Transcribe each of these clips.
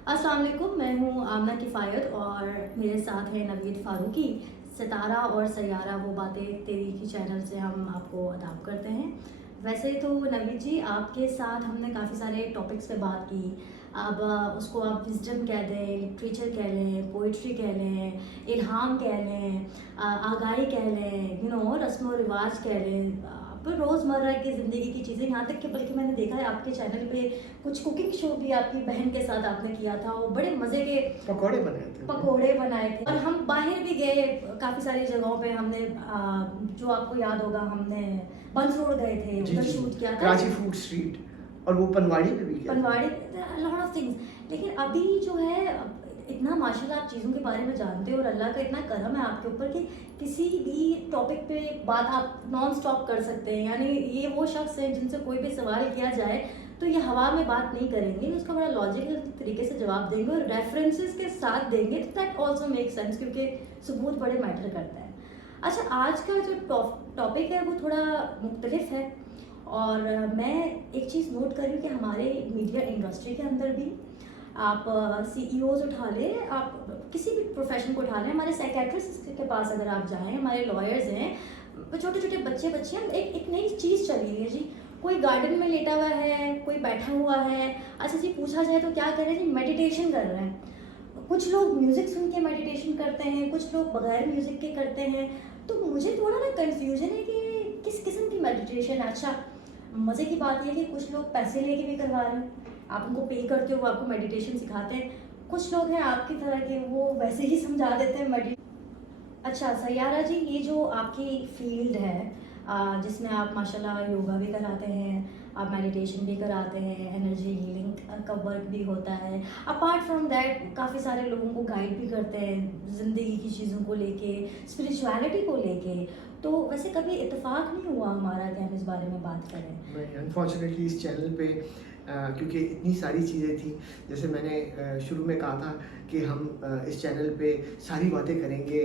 अस्सलाम वालेकुम, मैं हूँ आमना किफ़ायत और मेरे साथ है नवीद फ़ारूकी। सितारा और सैयारा वो बातें तेरी की चैनल से हम आपको अदाब करते हैं। वैसे तो नवीद जी, आपके साथ हमने काफ़ी सारे टॉपिक्स पे बात की। अब उसको आप विज़डम कह दें, लिटरेचर कह लें, पोइट्री कह लें, इल्हाम कह लें, आगाही कह लें, रस्म व रिवाज कह लें, पर रोज़मर्रा की ज़िंदगी की चीज़ें, यहाँ तक कि बल्कि मैंने देखा है आपके चैनल पे कुछ कुकिंग शो भी आपकी बहन के साथ आपने किया था, वो बड़े मज़े के पकौड़े बनाए थे हमने। पकोड़े बनाए थे। और हम बाहर भी गए, काफ़ी सारी जगहों पे हमने जो आपको याद होगा, हमने बंस रोड गए थे, जी, उधर जी। शूट किया था। कराची फूड स्ट्रीट और वो पनवाड़ी पे भी किया था पनवाड़ी, हमने। Lot of things. लेकिन अभी जो है इतना माशाल्लाह आप चीज़ों के बारे में जानते हो और अल्लाह का इतना करम है आपके ऊपर कि किसी भी टॉपिक पे बात आप नॉन स्टॉप कर सकते हैं। यानी ये वो शख्स हैं जिनसे कोई भी सवाल किया जाए तो ये हवा में बात नहीं करेंगे, उसका बड़ा लॉजिकल तरीके से जवाब देंगे और रेफरेंसेस के साथ देंगे, तो दैट ऑल्सो मेक सेंस, क्योंकि सबूत बड़े मैटर करता है। अच्छा, आज का जो टॉपिक है वो थोड़ा मुख्तलिफ है और मैं एक चीज़ नोट कर रही हूँ कि हमारे मीडिया इंडस्ट्री के अंदर भी आप सीईओज उठा लें, आप किसी भी प्रोफेशन को उठा लें, हमारे साइकेट्रिस्ट के पास अगर आप जाएं, हमारे लॉयर्स हैं, छोटे छोटे बच्चे बच्चियाँ, एक नई चीज़ चली है जी। कोई गार्डन में लेटा हुआ है, कोई बैठा हुआ है। अच्छा जी, पूछा जाए तो क्या कर रहे हैं जी? मेडिटेशन कर रहे हैं। कुछ लोग म्यूज़िक सुन के मेडिटेशन करते हैं, कुछ लोग बगैर म्यूज़िक के करते हैं। तो मुझे थोड़ा ना कन्फ्यूजन है कि किस किस्म की मेडिटेशन है। अच्छा, मज़े की बात यह है कि कुछ लोग पैसे लेके भी करवा रहे हैं, आप उनको पे करते हो, वो आपको मेडिटेशन सिखाते हैं। कुछ लोग हैं आपकी तरह के, वो वैसे ही समझा देते हैं अच्छा सैयारा जी, ये जो आपकी फील्ड है, जिसमें आप माशाल्लाह योगा भी कराते हैं, आप मेडिटेशन भी कराते हैं, एनर्जी हीलिंग का वर्क भी होता है। अपार्ट फ्रॉम दैट काफ़ी सारे लोगों को गाइड भी करते हैं ज़िंदगी की चीज़ों को लेके, स्पिरिचुअलिटी को लेके। तो वैसे कभी इत्तेफाक नहीं हुआ हमारा कि हम इस बारे में बात करें? मैं अनफॉर्चुनेटली इस चैनल पे क्योंकि इतनी सारी चीज़ें थी, जैसे मैंने शुरू में कहा था कि हम इस चैनल पे सारी बातें करेंगे,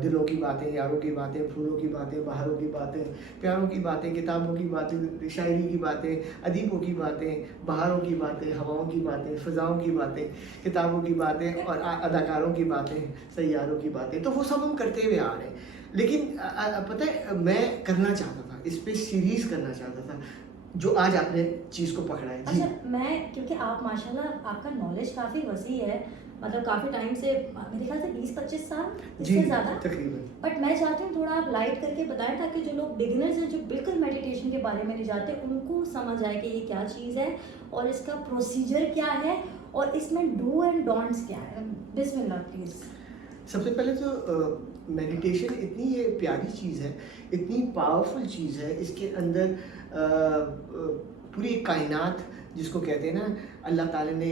दिलों की बातें, यारों की बातें, फूलों की बातें, बहारों की बातें, प्यारों की बातें, किताबों की बातें, शायरी की बातें, अदीबों की बातें, बहारों की बातें, हवाओं की बातें, फ़िज़ाओं की बातें, किताबों की बातें और अदाकारों की बातें, सैयारों की बातें, तो वो सब हम करते हुए आ रहे हैं। लेकिन पता है, मैं करना चाहता था, इस पे सीरीज़ करना चाहता था, जो आज आपने चीज़ को पकड़ा है। जी। अच्छा, मैं क्योंकि आप माशाल्लाह आपका नॉलेज काफ़ी वसी है, मतलब काफ़ी टाइम से, मेरे ख्याल से 20-25 साल, जी, इससे ज़्यादा। तकरीबन। बट मैं चाहती हूँ थोड़ा आप लाइट करके बताएं, ताकि जो लोग बिगिनर्स हैं, जो बिल्कुल मेडिटेशन के बारे में नहीं जानते, उनको समझ आए कि ये क्या चीज़ है और इसका प्रोसीजर क्या है और इसमें डू एंड डोंट्स क्या है। बिस्मिल्लाह प्लीज़। सबसे पहले तो मेडिटेशन इतनी ये प्यारी चीज़ है, इतनी पावरफुल चीज़ है, इसके अंदर पूरी कायनात जिसको कहते हैं ना, अल्लाह ताला ने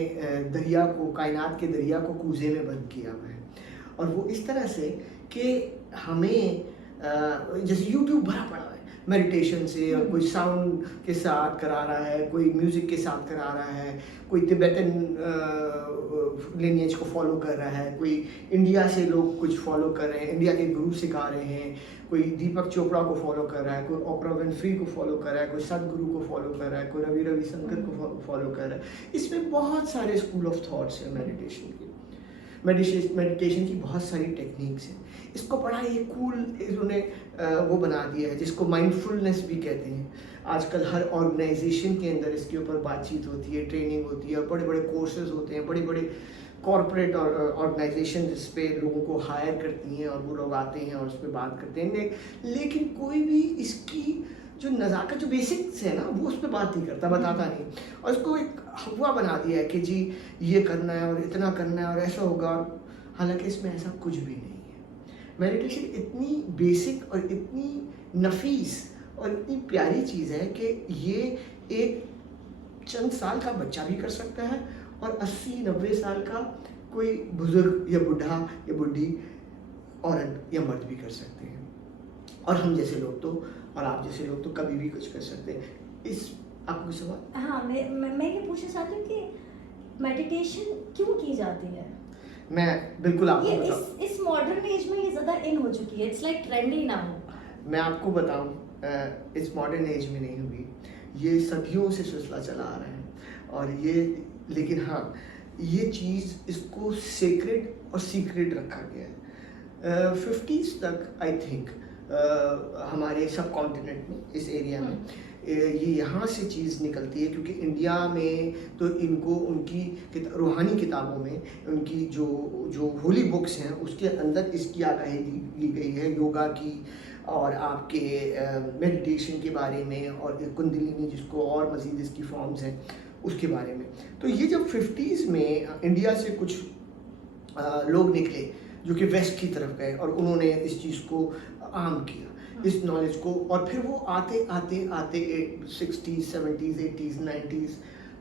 दरिया को, कायनात के दरिया को कूज़े में बंद किया हुआ है। और वो इस तरह से कि हमें जैसे यूट्यूब भरा पड़ा है मेडिटेशन से, और कोई साउंड के साथ करा रहा है, कोई म्यूज़िक के साथ करा रहा है, कोई तिब्बतन लिनिएज को फॉलो कर रहा है, कोई इंडिया से लोग कुछ फॉलो कर रहे हैं, इंडिया के गुरु सिखा रहे हैं, कोई दीपक चोपड़ा को फॉलो कर रहा है, कोई ओपरा विनफ्री को फॉलो कर रहा है, कोई सदगुरु को फॉलो कर रहा है, कोई रविशंकर को फॉलो कर रहा है। इसमें बहुत सारे स्कूल ऑफ थॉट्स हैं मेडिटेशन के। मेडिटेशन की बहुत सारी टेक्निक्स हैं। इसको बड़ा ये कूल इन्होंने वो बना दिया है, जिसको माइंडफुलनेस भी कहते हैं। आजकल हर ऑर्गेनाइजेशन के अंदर इसके ऊपर बातचीत होती है, ट्रेनिंग होती है, और बड़े बड़े कोर्सेज होते हैं, बड़े बड़े कॉरपोरेट और ऑर्गेनाइजेशन जिस पे लोगों को हायर करती हैं और वो लोग आते हैं और उस पर बात करते हैं। लेकिन कोई भी इसकी जो नज़ाकत, जो बेसिक्स है ना, वो उस पर बात नहीं करता, बताता नहीं, और इसको एक हवा बना दिया है कि जी ये करना है और इतना करना है और ऐसा होगा। हालांकि इसमें ऐसा कुछ भी नहीं है। मेडिटेशन इतनी बेसिक और इतनी नफीस और इतनी प्यारी चीज़ है कि ये एक चंद साल का बच्चा भी कर सकता है और 80-90 साल का कोई बुजुर्ग या बुढ़ा या बुढ़ी औरत या मर्द भी कर सकते हैं। और हम जैसे लोग तो, और आप जैसे लोग तो कभी भी कुछ कर सकते हैं। इस आपको कोई सवाल? हाँ, मैं ये पूछना चाहती हूँ कि मेडिटेशन क्यों की जाती है? मैं बिल्कुल आपको ये बताऊँ। इस मॉडर्न एज में ये ज़्यादा इन हो चुकी है, इट्स लाइक ट्रेंडी नाउ। मैं आपको बताऊँ, इस मॉडर्न एज में नहीं हुई, ये सदियों से सिलसिला चला आ रहा है। और ये, लेकिन हाँ, ये चीज़ इसको सेक्रेड और सीक्रेट रखा गया है। 50s तक आई थिंक हमारे सब कॉन्टिनेंट में, इस एरिया में ये यहाँ से चीज़ निकलती है, क्योंकि इंडिया में तो इनको उनकी रूहानी किताबों में उनकी जो होली बुक्स हैं उसके अंदर इसकी आगाही दी गई है, योगा की और आपके मेडिटेशन के बारे में, और कुंडलिनी जिसको और मज़ीद इसकी फॉर्म्स हैं उसके बारे में। तो ये जब 50s में इंडिया से कुछ लोग निकले जो कि वेस्ट की तरफ गए और उन्होंने इस चीज़ को आम किया, इस नॉलेज को, और फिर वो आते आते आते 60s 70s 80s 90s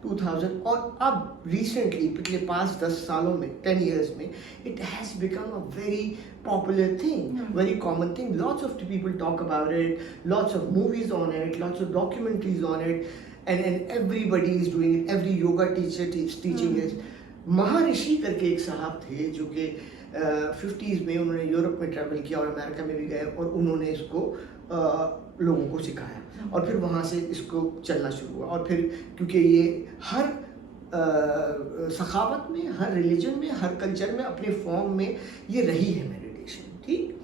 2000 और अब रिसेंटली पिछले 5-10 सालों में 10 years में it has become a very popular thing, very common thing. Lots of people talk about it, lots of movies on it, lots of documentaries on it, and everybody is doing it. Every yoga teacher teaching it. महर्षि करके एक साहब थे जो कि 50s में उन्होंने Europe में travel किया और अमेरिका में भी गए और उन्होंने इसको लोगों को सिखाया और फिर वहाँ से इसको चलना शुरू हुआ. और फिर क्योंकि ये हर सखावत में, हर रिलीजन में, हर कल्चर में अपने फॉर्म में ये रही है मेडिटेशन. ठीक,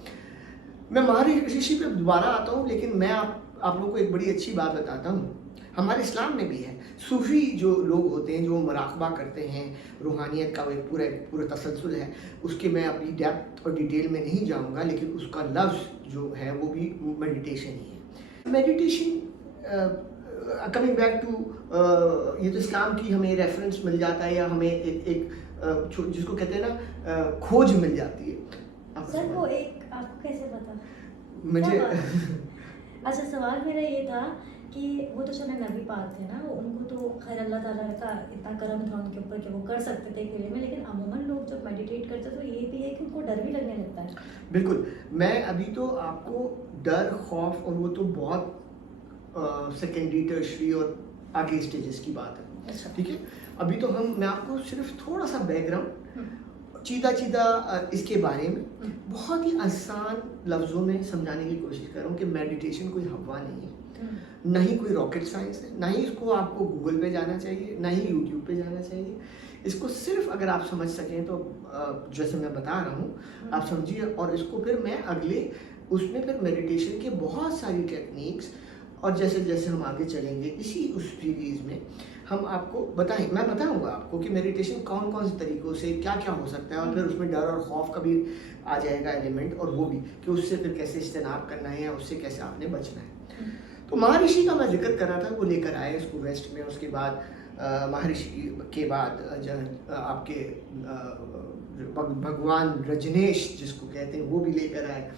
मैं महर्षि पे दोबारा आता हूँ, लेकिन मैं आप लोगों को एक बड़ी अच्छी बात बताता हूँ. हमारे इस्लाम में भी है. सूफ़ी जो लोग होते हैं जो मुराक़बा करते हैं, रूहानियत का एक पूरा तसलसल है, उसके मैं अपनी डेप्थ और डिटेल में नहीं जाऊंगा, लेकिन उसका लफ्ज़ जो है वो भी मेडिटेशन ही है. मेडिटेशन कमिंग बैक टू ये तो इस्लाम की हमें रेफरेंस मिल जाता है या हमें एक जिसको कहते हैं ना खोज मिल जाती है. सर वो एक आपको कैसे पता? मुझे अच्छा, सवाल मेरा ये था कि वो तो चलो नबी पाक थे ना, उनको तो खैर अल्लाह ताला का इतना करम था उनके ऊपर कि वो कर सकते थे अकेले में, लेकिन अमूमन लोग जब मेडिटेट करते तो ये भी है कि उनको डर भी लगने लगता है. बिल्कुल. मैं अभी तो आपको डर, खौफ और वो तो बहुत सेकेंडरी, टर्शरी और आगे स्टेजेस की बात है. अच्छा. ठीक है. अभी तो मैं आपको सिर्फ थोड़ा सा बैकग्राउंड चीदा इसके बारे में बहुत ही आसान लफ्ज़ों में समझाने की कोशिश कर रहा हूँ कि मेडिटेशन कोई हवा नहीं है, ना ही कोई रॉकेट साइंस है, ना ही इसको आपको गूगल पे जाना चाहिए, ना ही यूट्यूब पे जाना चाहिए. इसको सिर्फ अगर आप समझ सकें तो जैसे मैं बता रहा हूँ आप समझिए, और इसको फिर मैं अगले उसमें फिर मेडिटेशन के बहुत सारी टेक्निक्स, और जैसे जैसे हम आगे चलेंगे इसी उस सीरीज़ में हम आपको मैं बताऊंगा आपको कि मेडिटेशन कौन कौन से तरीक़ों से क्या क्या हो सकता है, और फिर उसमें डर और खौफ का भी आ जाएगा एलिमेंट, और वो भी कि उससे फिर कैसे इज्तनाब करना है या उससे कैसे आपने बचना है. तो महर्षि का मैं जिक्र कर रहा था, वो लेकर आए इसको वेस्ट में. उसके बाद महर्षि के बाद आपके भगवान रजनीश जिसको कहते हैं वो भी लेकर आए.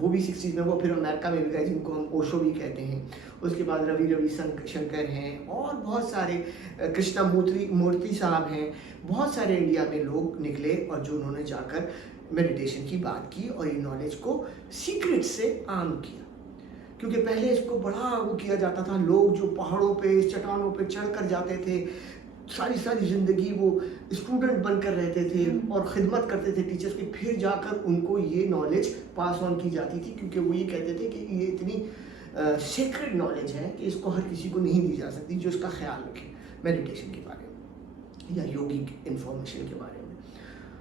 वो भी 60s में, वो फिर अमेरिका में भी गए जिनको हम ओशो भी कहते हैं. उसके बाद रवि शंकर हैं और बहुत सारे कृष्णा मूर्ति साहब हैं. बहुत सारे इंडिया में लोग निकले और जो उन्होंने जाकर मेडिटेशन की बात की और ये नॉलेज को सीक्रेट से आम किया. क्योंकि पहले इसको बड़ा वो किया जाता था, लोग जो पहाड़ों पे, चट्टानों पे चढ़ कर जाते थे, सारी ज़िंदगी वो स्टूडेंट बनकर रहते थे और ख़िदमत करते थे टीचर्स की, फिर जाकर उनको ये नॉलेज पास ऑन की जाती थी, क्योंकि वो ये कहते थे कि ये इतनी सीक्रेट नॉलेज है कि इसको हर किसी को नहीं दी जा सकती, जो इसका ख्याल रखे मेडिटेशन के बारे में या योगिक इन्फॉर्मेशन के बारे में.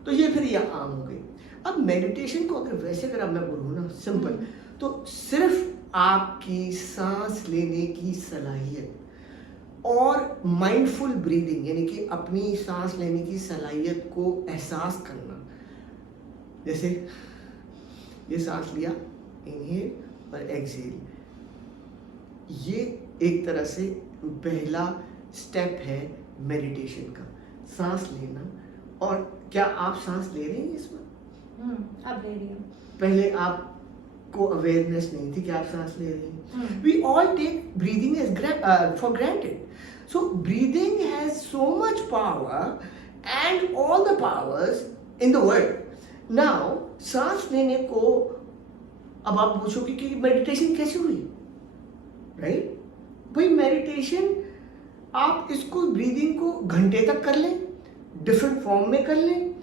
तो ये फिर यह आम हो गई. अब मेडिटेशन को अगर अब मैं बोलूँ ना सिंपल, तो सिर्फ आपकी सांस लेने की सलाहियत और माइंडफुल ब्रीदिंग, यानी कि अपनी सांस लेने की सलाहियत को एहसास करना. जैसे ये सांस लिया, इनहेल और एक्सहेल, ये एक तरह से पहला स्टेप है मेडिटेशन का, सांस लेना. और क्या आप सांस ले रही हैं इसमें? अब ले रही हूँ. पहले आपको अवेयरनेस नहीं थी कि आप सांस ले रही हैं. We all take breathing as for granted. So breathing has so much power and all the powers in the world. Now सांस लेने को अब आप पूछोगे कि मेडिटेशन कैसे हुई, राइट? भाई मेडिटेशन आप इसको ब्रीदिंग को घंटे तक कर लें, डिफरेंट फॉर्म में कर लें,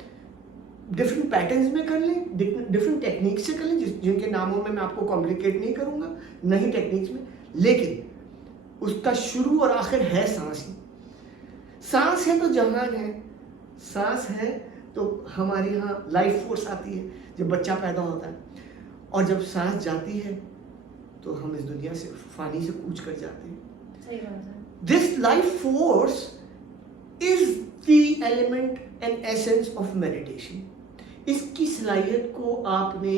डिफरेंट पैटर्न्स में कर लें, डिफरेंट टेक्निक्स से कर लें, जिनके नामों में मैं आपको कॉम्प्लिकेट नहीं करूँगा, नहीं टेक्निक्स में, लेकिन उसका शुरू और आखिर है सांस ही. सांस है तो जहान है, सांस है तो हमारे यहाँ लाइफ फोर्स आती है जब बच्चा पैदा होता है, और जब सांस जाती है तो हम इस दुनिया से फानी से कूच कर जाते हैं. सही बात है. This life force is the element and essence of meditation. इसकी सलाहियत को आपने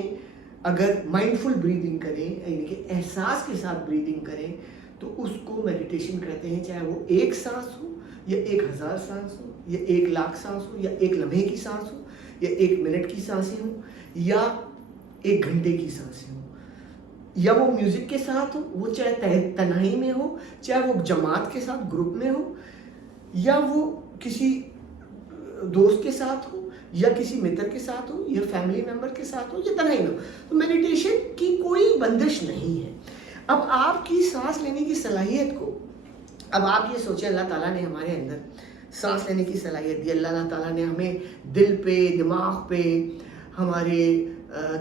अगर माइंडफुल ब्रीदिंग करें, यानी कि एहसास के साथ ब्रीदिंग करें, तो उसको मेडिटेशन कहते हैं. चाहे वो एक सांस हो या 1000 सांस हो या 1,00,000 सांस हो या 1 लम्हे की सांस हो या 1 मिनट की सांसें हो या 1 घंटे की सांसें हो, या वो म्यूजिक के साथ हो, वो चाहे तन्हाई में हो, चाहे वो जमात के साथ ग्रुप में हो, या वो किसी दोस्त के साथ हो या किसी मित्र के साथ हो या फैमिली मेंबर के साथ हो या तन्हाई में हो. तो मेडिटेशन की कोई बंदिश नहीं है. अब आपकी सांस लेने की सलाहियत को, अब आप ये सोचें, अल्लाह ताला ने हमारे अंदर सांस लेने की सलाहियत दी. अल्लाह ताला ने हमें दिल पे, दिमाग पे, हमारे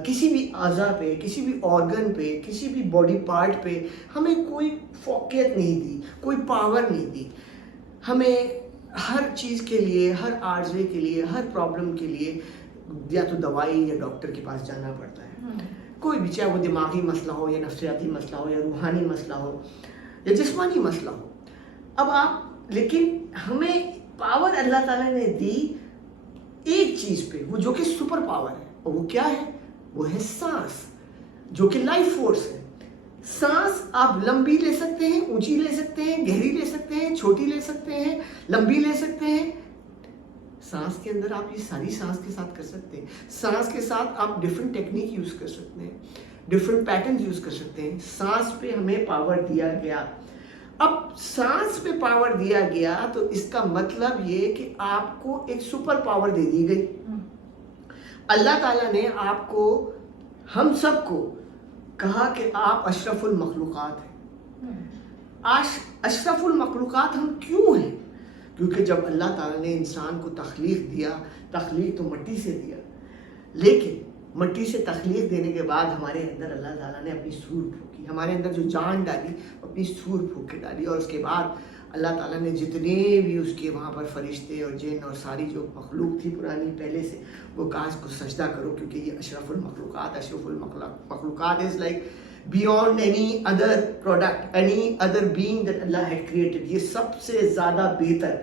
किसी भी आज़ा पे, किसी भी ऑर्गन पे, किसी भी बॉडी पार्ट पे हमें कोई फोकियत नहीं दी, कोई पावर नहीं दी. हमें हर चीज़ के लिए, हर आर्ज़े के लिए, हर प्रॉब्लम के लिए या तो दवाई या डॉक्टर के पास जाना पड़ता है. कोई भी, चाहे वो दिमागी मसला हो या नफ्सियाती मसला हो या रूहानी मसला हो या जिस्मानी मसला हो. अब आप, लेकिन हमें पावर अल्लाह ताला ने दी एक चीज़ पे, वो जो कि सुपर पावर है, और वो क्या है? वो है सांस, जो कि लाइफ फोर्स है. सांस आप लंबी ले सकते हैं, ऊंची ले सकते हैं, गहरी ले सकते हैं, छोटी ले सकते हैं, लंबी ले सकते हैं. सांस के अंदर आप ये सारी सांस के साथ कर सकते हैं. सांस के साथ आप डिफरेंट टेक्निक यूज कर सकते हैं, डिफरेंट पैटर्न यूज कर सकते हैं. सांस पे हमें पावर दिया गया. अब सांस पे पावर दिया गया तो इसका मतलब ये कि आपको एक सुपर पावर दे दी गई. अल्लाह ताला ने आपको, हम सबको कहा कि आप अशरफुल मखलूकात हैं. अशरफुल मखलूकात हम क्यों हैं? क्योंकि जब अल्लाह ताला ने इंसान को तख्लीक दिया, तख्लीक तो मिट्टी से दिया, लेकिन मिट्टी से तख्लीक देने के बाद हमारे अंदर अल्लाह ताला ने अपनी सूर फूकी, हमारे अंदर जो जान डाली अपनी सूर फूक के डाली. और उसके बाद अल्लाह ताला ने जितने भी उसके वहाँ पर फरिश्ते और जिन और सारी जो मखलूक थी पुरानी पहले से, वो कहा इसको सजदा करो, क्योंकि ये अशरफुल मखलूकात is like beyond any other product, any other being that Allah had created. ये सबसे ज़्यादा बेहतर.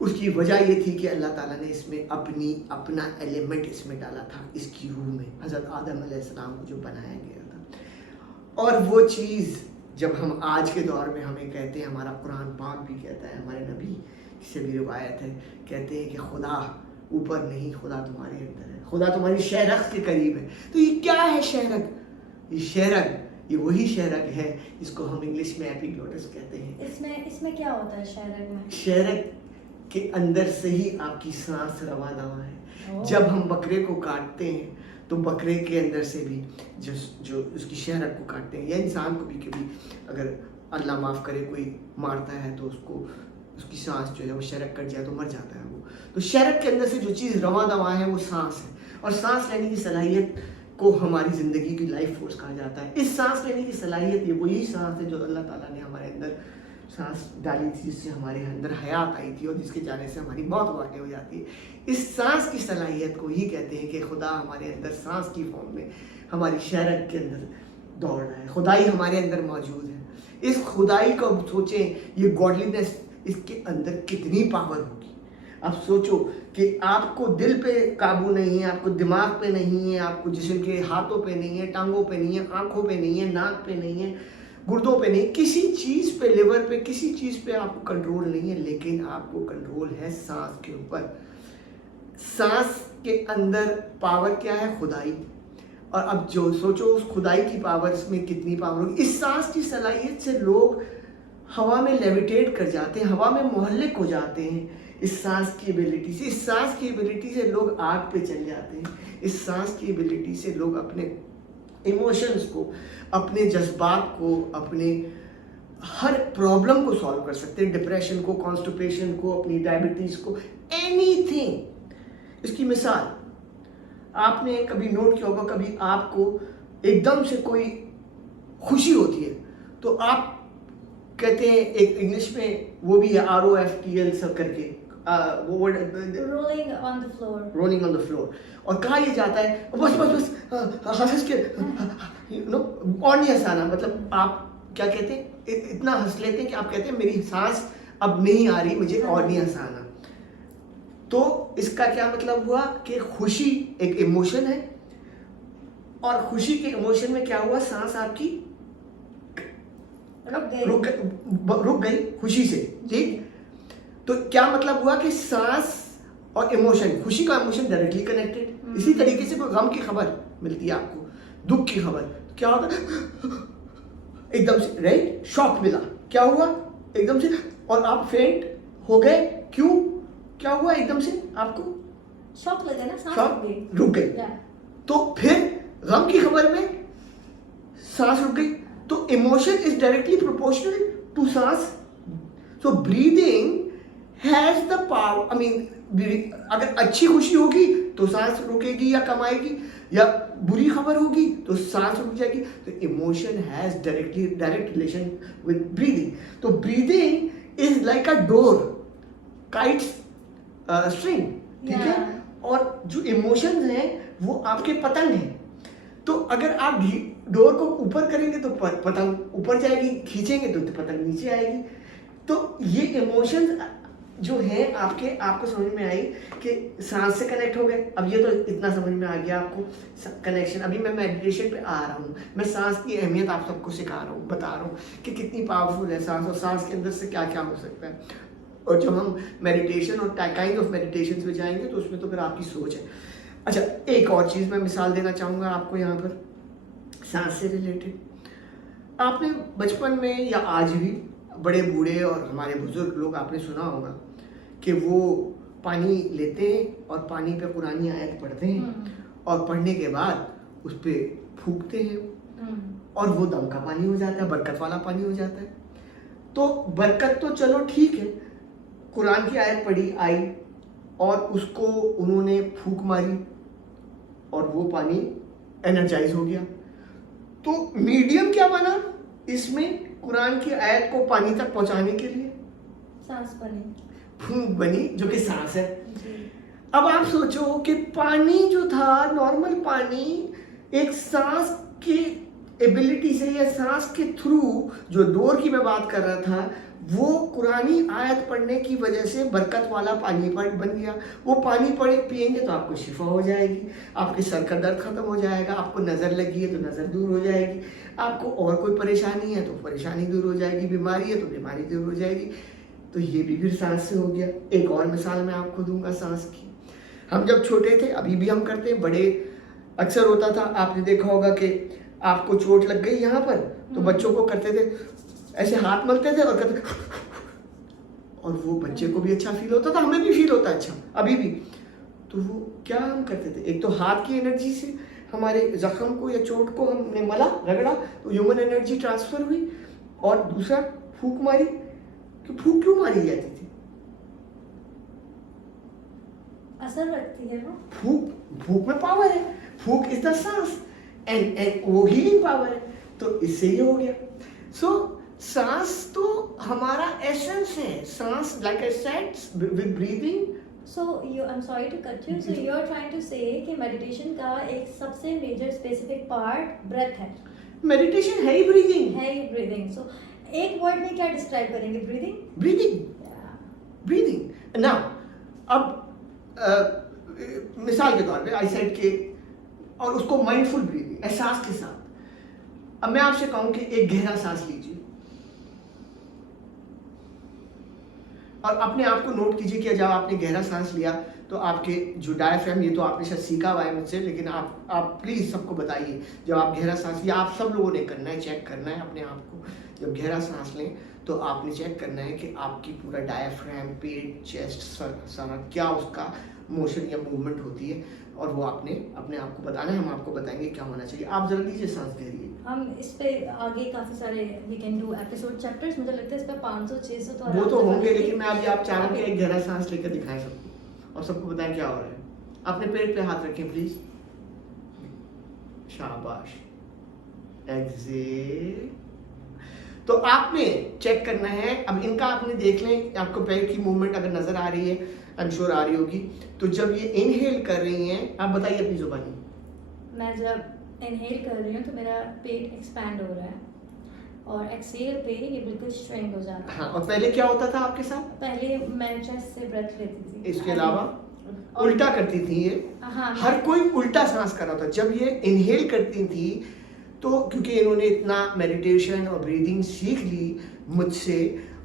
उसकी वजह ये थी कि अल्लाह ताला ने इसमें अपना एलिमेंट इसमें डाला था, इसकी रूह में, हज़रत आदम अलैहिस्सलाम को जो बनाया गया था. और वो चीज़ जब हम आज के दौर में हमें कहते हैं, हमारा कुरान पाक भी कहता है, हमारे नबी से भी रिवायत है, कहते हैं कि खुदा ऊपर नहीं, खुदा तुम्हारे अंदर है, खुदा तुम्हारी शहरक के करीब है. तो ये क्या है शहरक? ये शहरक, ये वही शहरक है जिसको हम इंग्लिश में एपिग्लोटिस कहते हैं. इसमें क्या होता है शहरक में? शहरक के अंदर से ही आपकी सांस रवा दवा है. जब हम बकरे को काटते हैं तो बकरे के अंदर से भी जो उसकी शहरक को काटते हैं, या इंसान को भी कभी अगर अल्लाह माफ़ करे कोई मारता है तो उसको उसकी सांस जो है वो शहरक कट जाए तो मर जाता है वो. तो शहरक के अंदर से जो चीज़ रवा दवा है वो सांस है. और सांस लेने की सलाहियत को हमारी ज़िंदगी की लाइफ फोर्स कहा जाता है. इस सांस लेने की सलाहियत, ये वही सांस है जो अल्लाह ताला ने हमारे अंदर सांस डाली थी, जिससे हमारे अंदर हयात आई थी और जिसके जाने से हमारी मौत वाक़ हो जाती है. इस सांस की सलाहियत को ही कहते हैं कि खुदा हमारे अंदर सांस की फॉर्म में हमारी शहरक के अंदर दौड़ रहा है. खुदाई हमारे अंदर मौजूद है. इस खुदाई को सोचें, ये गॉडलीनेस, इसके अंदर कितनी पावर होगी. अब सोचो कि आपको दिल पे काबू नहीं है, आपको दिमाग पे नहीं है, आपको जिस्म के हाथों पे नहीं है, टांगों पे नहीं है, आँखों पे नहीं है, नाक पे नहीं है, गुर्दों पे नहीं, किसी चीज़ पे, लिवर पे, किसी चीज़ पे आपको कंट्रोल नहीं है, लेकिन आपको कंट्रोल है सांस के ऊपर. सांस के अंदर पावर क्या है? खुदाई. और अब जो सोचो उस खुदाई की पावर में कितनी पावर होगी. इस सांस की सलाहियत से लोग हवा में लेविटेट कर जाते हैं, हवा में मोहल्लिक हो जाते हैं. इस सांस की एबिलिटी से, इस सांस की एबिलिटी से लोग आग पे चल जाते हैं. इस सांस की एबिलिटी से लोग अपने इमोशंस को, अपने जज्बात को, अपने हर प्रॉब्लम को सॉल्व कर सकते हैं. डिप्रेशन को, कॉन्स्टिपेशन को, अपनी डायबिटीज़ को, एनीथिंग. इसकी मिसाल आपने कभी नोट किया होगा, कभी आपको एकदम से कोई खुशी होती है तो आप कहते हैं, एक इंग्लिश में वो भी है ROFTL सब करके, वो word rolling on the floor. Rolling on the floor, और कहा ये जाता है बस बस बस हंस के यू नो, और नहीं हंसाना, मतलब आप क्या कहते हैं, इतना हंस लेते हैं कि आप कहते हैं मेरी सांस अब नहीं आ रही, मुझे और नहीं हंसाना। तो इसका क्या मतलब हुआ कि खुशी एक इमोशन है, और खुशी के इमोशन में क्या हुआ, सांस आपकी रुक गई खुशी से, ठीक। तो क्या मतलब हुआ कि सांस और इमोशन, खुशी का इमोशन डायरेक्टली कनेक्टेड। इसी तरीके से कोई गम की खबर मिलती है आपको, दुख की खबर, तो क्या होता है एकदम से, राइट, शॉक मिला, क्या हुआ एकदम से, और आप फेंट हो गए, क्यों, क्या हुआ एकदम से आपको, शॉक लगा ना, सांस शॉक रुक गई। रुक गई। तो फिर गम की खबर में सांस रुक गई, तो emotion is directly proportional to सांस। So breathing has the power, I mean अगर अच्छी खुशी होगी तो सांस रुकेगी या कम आएगी, या बुरी खबर होगी तो सांस रुक जाएगी। तो emotion has direct relation with breathing. तो breathing is like a door, kites string, ठीक है, और जो इमोशंस हैं वो आपके पतंग हैं। तो अगर आप डोर को ऊपर करेंगे तो पतंग ऊपर जाएगी, खींचेंगे तो पतंग नीचे आएगी। तो ये इमोशंस जो है आपको समझ में आई कि सांस से कनेक्ट हो गए। अब ये तो इतना समझ में आ गया आपको कनेक्शन। अभी मैं मेडिटेशन पे आ रहा हूँ, मैं सांस की अहमियत आप सबको सिखा रहा हूँ, बता रहा हूँ कि कितनी पावरफुल है सांस, और सांस के अंदर से क्या क्या हो सकता है। और जब हम मेडिटेशन और काइंड ऑफ मेडिटेशन में जाएंगे तो उसमें तो फिर आपकी सोच है। अच्छा, एक और चीज़ मैं मिसाल देना चाहूँगा आपको यहाँ पर सांस से रिलेटेड। आपने बचपन में या आज भी बड़े बूढ़े और हमारे बुजुर्ग लोग आपने सुना होगा कि वो पानी लेते हैं और पानी पे कुरानी आयत पढ़ते हैं, और पढ़ने के बाद उस पर फूंकते हैं और वो दम का पानी हो जाता है, बरकत वाला पानी हो जाता है। तो बरकत तो चलो ठीक है, कुरान की आयत पढ़ी आई और उसको उन्होंने फूंक मारी और वो पानी एनर्जाइज हो गया। तो मीडियम क्या बना इसमें, कुरान की आयत को पानी तक पहुंचाने के लिए सांस बनी, फूंक बनी, जो कि सांस है। अब आप सोचो कि पानी जो था, नॉर्मल पानी, एक सांस की एबिलिटी से या सांस के थ्रू, जो डोर की मैं बात कर रहा था, वो कुरानी आयत पढ़ने की वजह से बरकत वाला पानी बन गया। वो पानी पिएंगे तो आपको शिफा हो जाएगी, आपके सर का दर्द खत्म हो जाएगा, आपको नज़र लगी है तो नज़र दूर हो जाएगी, आपको और कोई परेशानी है तो परेशानी दूर हो जाएगी, बीमारी है तो बीमारी दूर हो जाएगी। तो ये भी फिर सांस से हो गया। एक और मिसाल मैं आपको दूंगा सांस की। हम जब छोटे थे, अभी भी हम करते हैं, बड़े अक्सर होता था, आपने देखा होगा कि आपको चोट लग गई यहाँ पर, तो बच्चों को करते थे ऐसे हाथ मलते थे और करते, और वो बच्चे को भी अच्छा फील होता था, हमें भी फील होता है अच्छा अभी भी। तो वो क्या हम करते थे, एक तो हाथ की एनर्जी से हमारे जख्म को या चोट को हमने मला, रगड़ा, तो ह्यूमन एनर्जी ट्रांसफर हुई, और दूसरा फूंक मारी। तो फूंक क्यों मारी जाती थी, असर रखती है वो। फूंक में पावर है, फूंक इज द सांस, एंड वो हीलिंग पावर है। तो इससे ये हो गया। सो सांस तो हमारा एसेंस है, सांस like I said with breathing. So I'm sorry to cut you. So you're trying to say कि meditation का एक सबसे major specific part breath है। मेडिटेशन है ही ब्रीदिंग, है ही breathing. So एक word में क्या describe करेंगे breathing? ब्रीदिंग। नाउ अब मिसाल के तौर पे आई सेड के, और उसको माइंडफुल ब्रीदिंग, एहसास के साथ। अब मैं आपसे कहूँ कि एक गहरा सांस लीजिए और अपने आप को नोट कीजिए कि जब आपने गहरा सांस लिया तो आपके जो डायफ्राम, ये तो आपने शायद सीखा हुआ है मुझसे, लेकिन आप प्लीज़ सबको बताइए, जब आप गहरा सांस लिया, आप सब लोगों ने करना है, चेक करना है अपने आप को। जब गहरा सांस लें तो आपने चेक करना है कि आपकी पूरा डायफ्राम, पेट, चेस्ट, सर, सारा क्या उसका मोशन या मूवमेंट होती है, और वो आपने अपने आप को बताना है। हम आपको बताएंगे क्या होना चाहिए। आप जरा लीजिए सांस गहरी। हम इस पे आगे काफी सारे we can do episode chapters, मुझे लगता है इस पे 500-600 तो वो तो आराम से होंगे, बनेंगे। लेकिन मैं अभी आप चाह के एक गहरा सांस लेकर दिखाएं सबको, और सबको बताएं क्या हो रहा है। अपने पेट पे हाथ रखें प्लीज, शाबाश। एक्सेल। तो आपने चेक करना है। अब इनका आपने देख लें, आपको पेट की मूवमेंट अगर नजर आ रही है, आई एम श्योर आ रही होगी। तो जब ये इनहेल कर रही हैं, आप बताइए अपनी जुबानी। मैं जब इनहेल कर रही हूँ तो मेरा पेट एक्सपैंड हो रहा है और एक्सहेल पे ये बिल्कुल श्रिंक हो जाता है। हाँ, और पहले क्या होता था आपके साथ? पहले मैं चेस्ट से ब्रेथ लेती थी। इसके अलावा उल्टा करती थी ये। हाँ, हर कोई उल्टा सांस कर रहा था। जब ये इनहेल करती थी तो क्योंकि इन्होंने इतना मेडिटेशन और ब्रीदिंग सीख ली मुझसे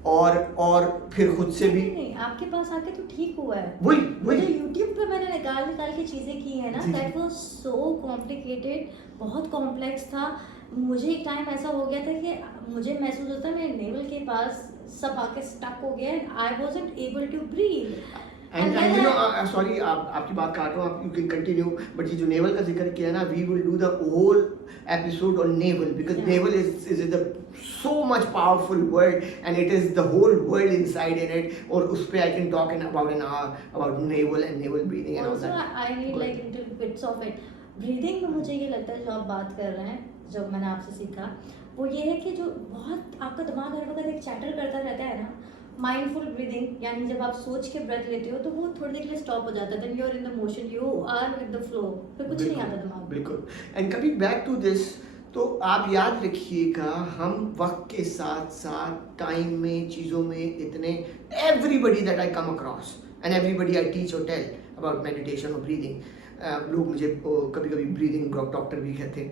और फिर खुद से भी। नहीं, आपके पास आके तो ठीक हुआ है। वही जो यूट्यूब पे मैंने निकाल के चीज़ें की है ना, जी, दैट वाज सो कॉम्प्लिकेटेड, बहुत कॉम्प्लेक्स था। मुझे एक टाइम ऐसा हो गया था कि मुझे महसूस होता है मेरे नेवल के पास सब आके स्टक हो गया, I wasn't able to breathe. And you know, sorry आपकी बात काट रहा हूँ, आप यू कैन कंटिन्यू। बट ये जो नेवल का जिक्र किया ना, we will do the whole episode on navel, because navel is the so much powerful word and it is the whole world inside in it. और उस पे I can talk in about an hour about navel and navel breathing and all Also, that. I need like little bits of it. Breathing में मुझे ये लगता है जो आप बात कर रहे हैं, जो मैंने आपसे सीखा, वो ये है कि जो बहुत आपका दिमाग हर वक्त एक चैटर करता रहता है ना, माइंडफुल ब्रीदिंग, यानी जब आप सोच के ब्रेथ लेते हो तो वो थोड़ी देर के लिए स्टॉप हो जाता है, then you are in the motion, you are with the flow, फिर कुछ नहीं आता दिमाग में। बिल्कुल। And coming back to this, तो आप याद रखिएगा, हम वक्त के साथ साथ टाइम में, चीज़ों में इतने, everybody that I come across and everybody I teach और टेल अबाउट मेडिटेशन और ब्रीदिंग, लोग मुझे कभी कभी ब्रीदिंग डॉक्टर भी कहते हैं,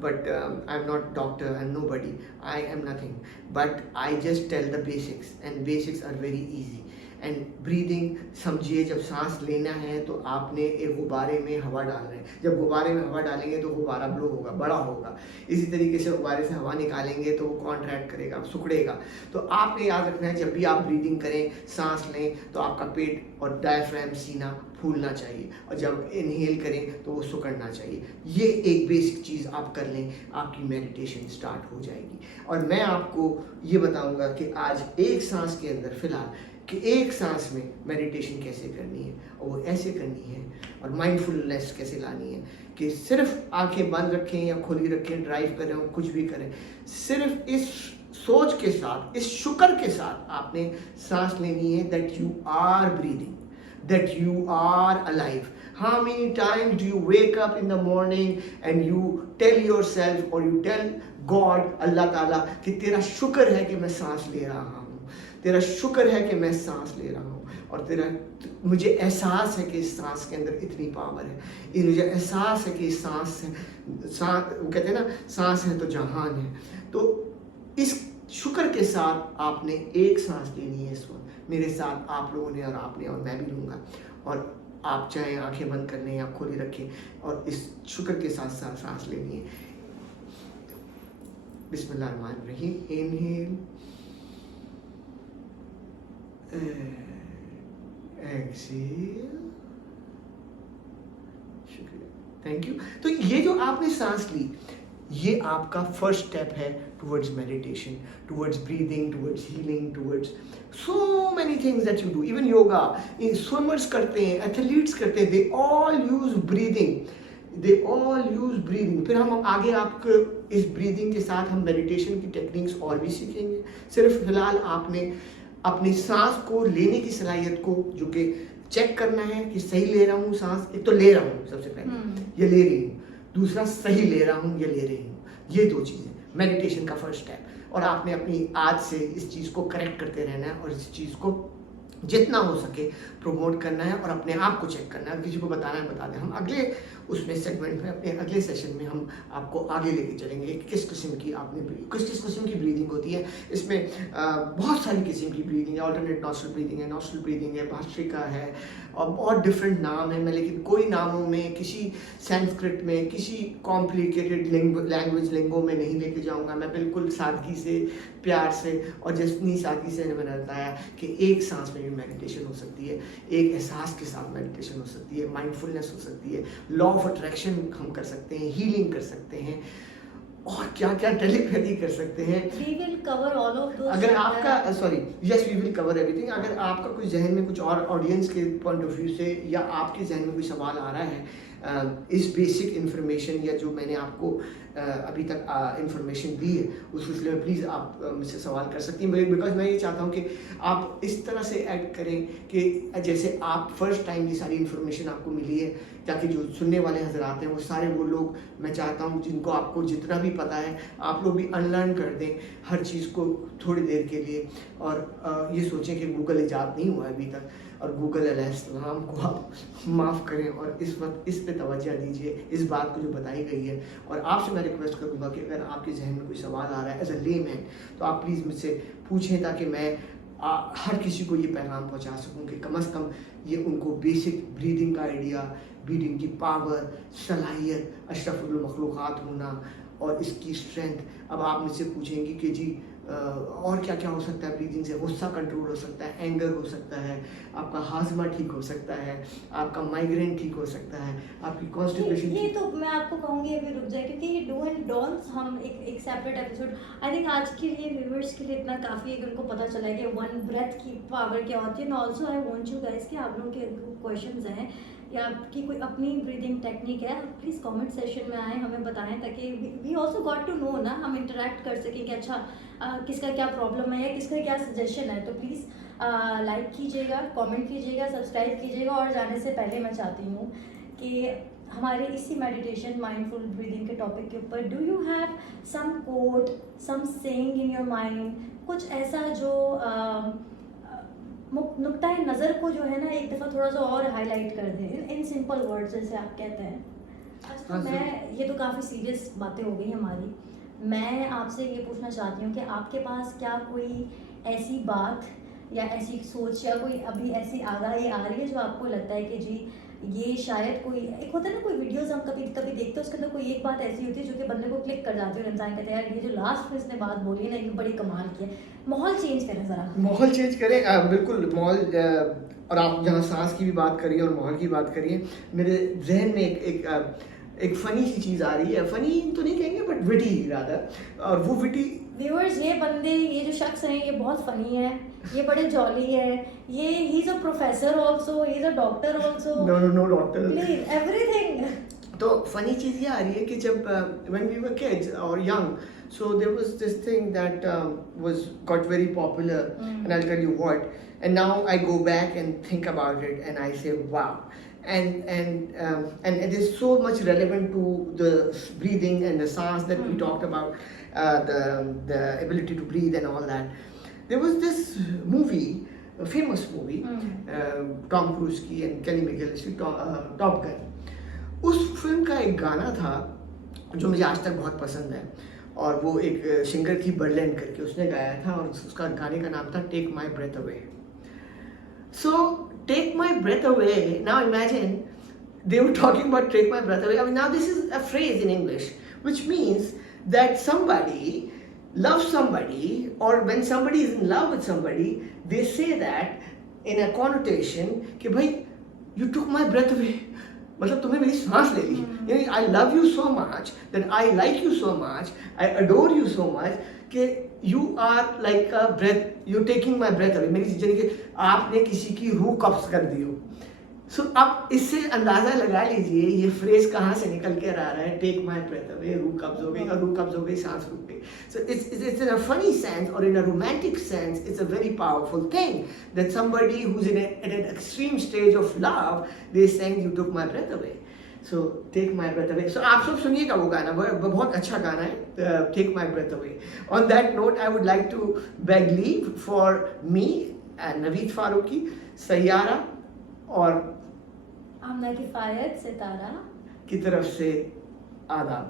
but I am not doctor, I am nobody, I am nothing, but I just tell the basics and basics are very easy. And breathing समझिए, जब सांस लेना है तो आपने एक गुब्बारे में हवा डालना है। जब गुब्बारे में हवा डालेंगे तो गुब्बारा ब्लो होगा, बड़ा होगा। इसी तरीके से गुब्बारे से हवा निकालेंगे तो वो कॉन्ट्रैक्ट करेगा, सुखड़ेगा। तो आपने याद रखना है, जब भी आप ब्रीदिंग करें, सांस लें, तो आपका पेट और डायफ्राम, सीना फूलना चाहिए, और जब इनहेल करें तो वो सुकड़ना चाहिए। ये एक बेसिक चीज़ आप कर लें, आपकी मेडिटेशन स्टार्ट हो जाएगी। और मैं आपको ये बताऊंगा कि आज एक सांस के अंदर फिलहाल कि एक सांस में मेडिटेशन कैसे करनी है, और वो ऐसे करनी है, और माइंडफुलनेस कैसे लानी है कि सिर्फ आंखें बंद रखें या खुली रखें, ड्राइव करें और कुछ भी करें, सिर्फ इस सोच के साथ, इस शुक्र के साथ आपने सांस लेनी है that you are breathing, that you are alive. How many times do you wake up in the morning and you tell yourself or you tell God, अल्लाह ताला, कि तेरा शुक्र है कि मैं सांस ले रहा हूँ, तेरा शुक्र है कि मैं सांस ले रहा हूँ, और तेरा मुझे एहसास है कि इस सांस के अंदर इतनी पावर है, ये मुझे एहसास है कि इस सांस वो कहते हैं ना, सांस है तो जहान है। तो इस शुक्र के साथ आपने एक सांस लेनी है इस वक्त, मेरे साथ आप लोगों ने और आपने और मैं भी लूँगा, और आप चाहे आंखें बंद कर लें या खोली रखें, और इस शुक्र के साथ साथ सांस लेनी है। बिस्मिल्लाहिर्रहमानिर्रहीम, इनहेल, एक्सहेल, शुक्रिया, थैंक यू। तो ये जो आपने सांस ली, ये आपका फर्स्ट स्टेप है towards meditation, towards breathing, towards healing, towards so many things that you do, even yoga, swimmers करते हैं, एथलीट्स करते हैं, they all use breathing, they all use breathing। फिर हम आगे आपको इस ब्रीदिंग के साथ हम मेडिटेशन की टेक्निक्स और भी सीखेंगे। सिर्फ फिलहाल आपने अपनी सांस को लेने की सलाहियत को जो कि चेक करना है कि सही ले रहा हूँ सांस, एक तो ले रहा हूँ सबसे पहले, ये ले रही हूँ, दूसरा सही ले रहा हूँ, ये ले रही हूँ, ये दो चीज़ें मेडिटेशन का फर्स्ट स्टेप। और आपने अपनी आज से इस चीज़ को करेक्ट करते रहना है, और इस चीज़ को जितना हो सके प्रमोट करना है, और अपने आप को चेक करना है। किसी को बताना है बता दें, हम अगले उसमें सेगमेंट में, अपने अगले सेशन में हम आपको आगे लेके चलेंगे किस किस्म की आपने किस किस्म की ब्रीदिंग होती है। इसमें बहुत सारी किस्म की ब्रीदिंग है, ऑल्टरनेट नॉस्ट्रल ब्रीदिंग है, नॉस्ट्रल ब्रीदिंग है, भास्त्रिका है, और बहुत डिफरेंट नाम है। मैं लेकिन कोई नामों में, किसी संस्कृत में, किसी कॉम्प्लिकेटेड लैंग्वेज लिंगो में नहीं लेके जाऊंगा। मैं बिल्कुल सादगी से, प्यार से, और जितनी सादगी से मैंने बताया कि एक सांस में भी मेडिटेशन हो सकती है, एक एहसास के साथ मेडिटेशन हो सकती है, माइंडफुलनेस हो सकती है, लॉ ऑफ अट्रैक्शन हम कर सकते हैं, हीलिंग कर सकते हैं, और क्या क्या टेलीपैथी कर सकते हैं। We will cover all of those। अगर आपका yes we will cover everything. अगर आपका कोई जहन में कुछ और ऑडियंस के पॉइंट ऑफ व्यू से या आपके जहन में कोई सवाल आ रहा है इस बेसिक इन्फॉर्मेशन या जो मैंने आपको अभी तक इन्फॉर्मेशन दी है उस सिलसिले में प्लीज़ आप मुझसे सवाल कर सकती हैं, बिकॉज मैं ये चाहता हूँ कि आप इस तरह से ऐड करें कि जैसे आप फर्स्ट टाइम ये सारी इन्फॉर्मेशन आपको मिली है, ताकि जो सुनने वाले हजरात हैं वो सारे वो लोग, मैं चाहता हूँ जिनको आपको जितना भी पता है आप लोग भी अनलर्न कर दें हर चीज़ को थोड़ी देर के लिए, और ये सोचें कि गूगल ईजाद नहीं हुआ है अभी तक, और गूगल अलैहिस्सलाम को आप माफ़ करें और इस वक्त इस पे तवज्जो दीजिए, इस बात को जो बताई गई है। और आपसे मैं रिक्वेस्ट करूँगा कि अगर आपके जहन में कोई सवाल आ रहा है एज अ लेमैन तो आप प्लीज़ मुझसे पूछें, ताकि मैं हर किसी को ये पैगाम पहुंचा सकूं कि कम से कम ये उनको बेसिक ब्रीदिंग का आइडिया, ब्रीदिंग की पावर, सलाहियत, अशरफुल मखलूक़ात होना और इसकी स्ट्रेंथ। अब आप मुझसे पूछेंगे कि जी और क्या क्या हो सकता है ब्रीदिंग से? गुस्सा कंट्रोल हो सकता है, एंगर हो सकता है, आपका हाजमा ठीक हो सकता है, आपका माइग्रेन ठीक हो सकता है, आपकी कॉन्स्टिपेशन। ये तो मैं आपको कहूँगी अभी रुक जाए, क्योंकि ये डू एंड डोंट्स हम एक सेपरेट एपिसोड, आई थिंक आज के लिए व्यूअर्स के लिए इतना काफ़ी है कि उनको पता चला है कि वन ब्रेथ की पावर क्या होती है। And also I want you guys कि आप लोगों के क्वेश्चंस हैं या आपकी कोई अपनी ब्रीदिंग टेक्निक है, प्लीज़ कमेंट सेशन में आए, हमें बताएं, ताकि we also got to know ना, हम इंटरेक्ट कर सकें कि अच्छा किसका क्या प्रॉब्लम है या किसका क्या सजेशन है। तो प्लीज़ लाइक कीजिएगा, कमेंट कीजिएगा, सब्सक्राइब कीजिएगा। और जाने से पहले मैं चाहती हूँ कि हमारे इसी मेडिटेशन माइंडफुल ब्रीदिंग के टॉपिक के ऊपर do you have some quote, some saying in your mind, कुछ ऐसा जो नुक्ता नज़र को जो है ना एक दफ़ा थोड़ा सा और हाईलाइट कर दें इन सिंपल वर्ड्स जैसे आप कहते हैं। अच्छा, मैं ये तो काफ़ी सीरियस बातें हो गई हमारी, मैं आपसे ये पूछना चाहती हूँ कि आपके पास क्या कोई ऐसी बात या ऐसी सोच या कोई अभी ऐसी आगाही आ रही है जो आपको लगता है कि जी ये शायद कोई एक होता है ना, कोई वीडियोस हम कभी कभी देखते हैं उसके अंदर कोई एक बात ऐसी होती है जो कि बंदे को क्लिक कर जाती है और इंसान कहता है यार ये जो लास्ट में इसने बात बोली है ना ये बड़ी कमाल की है। माहौल चेंज करें ज़रा, माहौल चेंज करें, बिल्कुल माहौल। और आप जहाँ सांस की भी बात करिए और माहौल की बात करिए, मेरे जहन में एक फ़नी सी चीज़ आ रही है, फ़नी तो नहीं कहेंगे बट विटी रादर, और वो विटी व्यूअर्स ये बंदे ये जो शख्स हैं ये बहुत फ़नी है, ये बड़े जॉली है, ये he is a professor also, he is a doctor also, no doctor, please everything. तो फनी चीज़ ये आ रही है कि जब व्हेन वी वर किड्स और young, so there was this thing that was got very popular, and I'll tell you what, and now I go back and think about it and I say wow, and it is so much relevant to the breathing and the सांस that we talked about, the ability to breathe and all that. There was this movie, a famous movie, Tom Cruise की and Kelly McGillis की, Top Gun. उस film का एक गाना था जो मुझे आज तक बहुत पसंद है, और वो एक सिंगर थी बर्लैंड करके, उसने गाया था, और उसका गाने का नाम था take my breath away. So take my breath away, now imagine they were talking about take my breath away. I mean, now this is a phrase in English which means that somebody loves somebody, or when somebody is in love with somebody, they say that in a connotation कि भाई you took my breath away, मतलब तुमने मेरी सांस ले ली, यानी I love you so much, that I like you so much, I adore you so much कि you are like a breath, you're taking my breath away, मेरी यानी कि आपने किसी की रूह कब्ज कर दी हो। सो अब इससे अंदाज़ा लगा लीजिए ये फ्रेज कहाँ से निकल कर आ रहा है, टेक माई ब्रेथ अवे, रूह कब्ज हो गई, और रूह कब्ज हो गई सांस रुक गई। सो it's in a funny sense or in a romantic sense, it's a very powerful thing that somebody who's at an extreme stage of love, they're saying you took my breath away, so take my breath away. So आप सब सुनिएगा वो गाना, बहुत अच्छा गाना है, take my breath away. On that note, I would like to beg leave for me and Naveed Farooqui, Saiyaara और आमना किफायत सितारा की तरफ से आदाब।